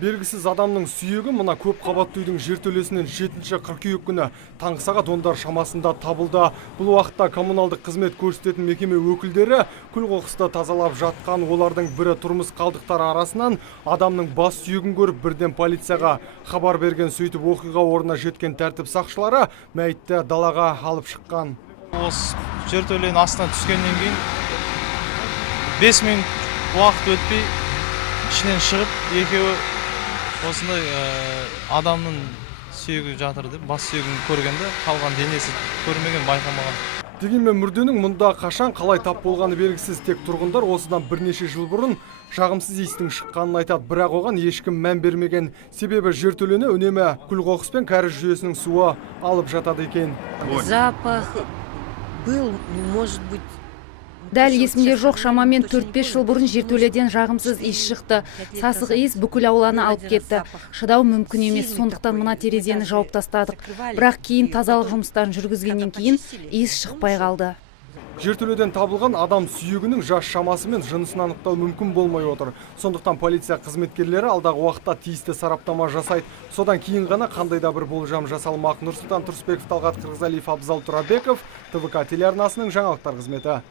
Белгісіз адамның сүйегі мына көп қабатты үйдің жертөлесінен 7 қыркүйек күні таңғы сағат 10 шамасында табылды. Бұл уақытта коммуналдық қызмет көрсететін мекеме өкілдері күл-қоқысты тазалап жатқан. Олардың бірі тұрмыс қалдықтары арасынан адамның бас сүйегін көріп бірден полицияға хабар берген. Сөйтіп оқиға орнына жеткен тәртіп сақшылары мәйітті далаға алып шыққан. Осы жертөленің астына түскеннен кейін 5 минут уақыт өтпей ішінен шығып, екеуі осындай адамның сүйегі жатыр деп, бас сүйегін көргенде, қалған денесі көрмеген, байқамаған. Дегенмен мүрденің мұнда қашан қалай тап болғаны белгісіз. Тек тұрғындар осыдан бірнеше жыл бұрын жағымсыз иістің шыққанын айтады, бірақ оған ешкім мән бермеген. Себебі жертөлені үнемі күл-қоқыс пен кәріз жүйесінің суы алып жатады екен. Запах был, может быть. Дәл есімде жоқ, шамамен 4-5 жыл бұрын жертөледен жағымсыз иіс шықты. Сасық иіс бүкіл ауланы алып кетті. Шыдау мүмкін емес, сондықтан мына терезені жауып тастадық. Бірақ кейін тазалық жұмыстарын жүргізгеннен кейін иіс шықпай қалды. Жертөледен табылған адам сүйегінің жас шамасы мен жынысын анықтау мүмкін болмай отыр. Сондықтан полиция қызметкерлері алдағы уақытта тиісті сараптама жасайды. Содан кейін ғана қандай да бір болжам жасалмақ. Нұрсұлтан Тұрысбеков, Талғат Қырғызалиев, Абзал Тұрабеков, ТВК телеарнасының жаңалықтар қызметі.